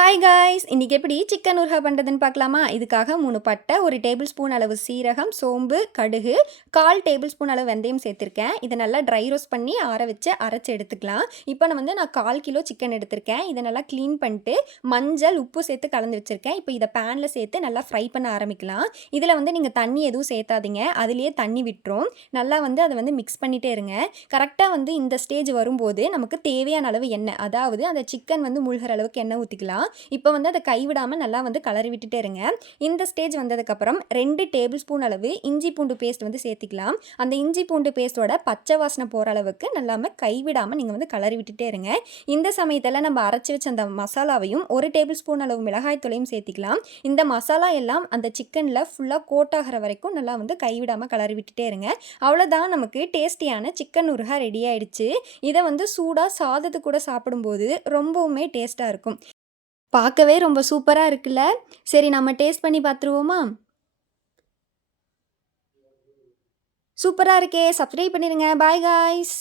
Hi guys! இன்னைக்கு எப்படி chicken ஊறுகா பண்ணுறதுன்னு பார்க்கலாமா? இதுக்காக 3 பட்டை, 1 டேபிள் ஸ்பூன் அளவு சீரகம், சோம்பு, கடுகு, 1/4 டேபிள் ஸ்பூன் அளவு வெந்தயம் சேர்த்துருக்கேன். இதை நல்லா ட்ரை ரோஸ்ட் பண்ணி ஆற வச்சு அரைச்சி எடுத்துக்கலாம். இப்போ நான் 1/4 கிலோ சிக்கன் எடுத்திருக்கேன். இதை நல்லா க்ளீன் பண்ணிட்டு மஞ்சள், உப்பு சேர்த்து கலந்து வச்சுருக்கேன். இப்போ இதை பேனில் சேர்த்து நல்லா ஃப்ரை பண்ண ஆரம்பிக்கலாம். இதில் நீங்கள் தண்ணி எதுவும் சேர்த்தாதீங்க. அதுலேயே தண்ணி விட்டுரும். நல்லா அதை மிக்ஸ் பண்ணிகிட்டே இருங்க. கரெக்டாக இந்த ஸ்டேஜ் வரும்போது நமக்கு தேவையான அளவு எண்ணெய், அதாவது அந்த சிக்கன் முழுகிற அளவுக்கு எண்ணெய் ஊற்றிக்கலாம். இப்போ அதை கைவிடாமல் நல்லா கலரி விட்டுட்டே இருங்க. இந்த ஸ்டேஜ் வந்ததுக்கப்புறம் 2 டேபிள் ஸ்பூன் அளவு இஞ்சி பூண்டு பேஸ்ட் சேர்த்திக்கலாம். அந்த இஞ்சி பூண்டு பேஸ்ட்டோட பச்சை வாசனை போகிற அளவுக்கு நல்லாமல் கைவிடாமல் நீங்கள் கலரி விட்டுட்டே இருங்க. இந்த சமயத்தில் நம்ம அரைச்சி வச்ச அந்த மசாலாவையும் 1 டேபிள் ஸ்பூன் அளவு மிளகாய் தூளையும் சேர்த்திக்கலாம். இந்த மசாலா எல்லாம் அந்த சிக்கனில் ஃபுல்லாக கோட் ஆகிற வரைக்கும் நல்லா கைவிடாமல் கலரி விட்டுட்டே இருங்க. அவ்வளோதான், நமக்கு டேஸ்டியான சிக்கன் ஊறுகாய் ரெடி ஆயிடுச்சு. இதை சூடாக சாதத்து கூட சாப்பிடும்போது ரொம்பவுமே டேஸ்ட்டாக இருக்கும். பார்க்கவே ரொம்ப சூப்பரா இருக்குல்ல? சரி, நம்ம டேஸ்ட் பண்ணி பார்த்துருவோமா? சூப்பரா இருக்கே! சப்ஸ்கிரைப் பண்ணிருங்க. Bye guys!